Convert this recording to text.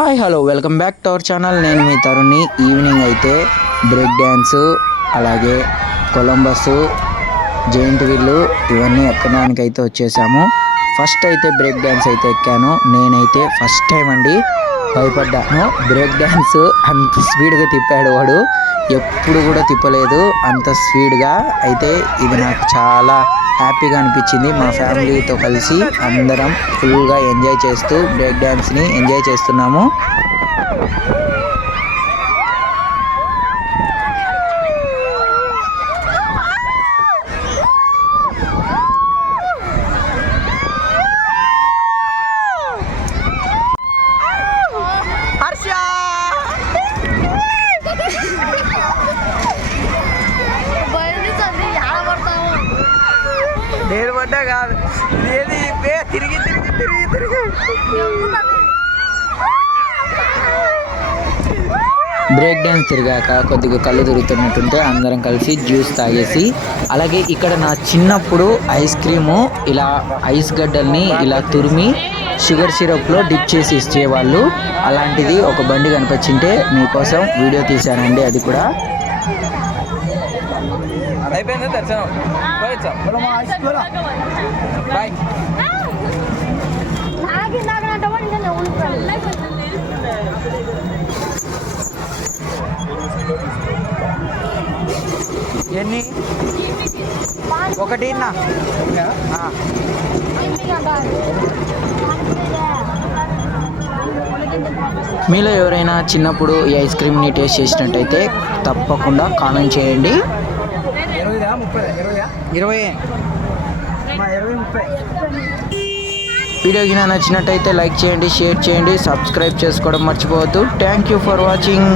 Hi hello welcome back to our channel. నేను మీ Taruni. Evening అయితే బ్రేక్ డ్యాన్సు అలాగే కొలంబస్ జెయింట్ వీళ్ళు ఇవన్నీ ఎక్కడానికి అయితే వచ్చేసాము. ఫస్ట్ అయితే బ్రేక్ డ్యాన్స్ అయితే ఎక్కాను. నేనైతే ఫస్ట్ టైం అండి భయపడ్డాను బ్రేక్ డ్యాన్స్ అంత స్పీడ్గా తిప్పాడు వాడు. ఎప్పుడు కూడా తిప్పలేదు. అంత స్పీడ్గా. అయితే ఇది నాకు చాలా హ్యాపీగా అనిపించింది. మా ఫ్యామిలీతో కలిసి అందరం ఫుల్గా ఎంజాయ్ చేస్తూ బ్రేక్ డ్యాన్స్ని ఎంజాయ్ చేస్తున్నాము. నేను పడ్డా కాదు. ఏది? తిరిగి తిరిగి తిరిగి తిరిగి. బ్రేక్ డ్యాన్స్ తిరిగాక కొద్దిగా కళ్ళు తిరుగుతున్నట్టుంటే అందరం కలిసి జ్యూస్ తాగేసి అలాగే ఇక్కడ నా చిన్నప్పుడు ఐస్ క్రీము ఇలా ఐస్ గడ్డల్ని ఇలా తురిమి షుగర్ సిరప్లో డిప్ చేసి ఇచ్చేవాళ్ళు. అలాంటిది ఒక బండి కనిపించింటే మీకోసం వీడియో తీశానండి అది కూడా. అయిపోయింది దర్శనం. పోయొచ్చా బాయ్. ఎన్ని? ఒకటి నా మీలో ఎవరైనా చిన్నప్పుడు ఈ ఐస్ క్రీమ్ని టేస్ట్ చేసినట్టయితే తప్పకుండా కామెంట్ చేయండి. ఇరవై ఇరవై. మా ఇరవై ముప్పై. వీడియో గిన నచ్చినట్టయితే లైక్ చేయండి షేర్ చేయండి సబ్స్క్రైబ్ చేసుకోవడం మర్చిపోవద్దు. Thank you for watching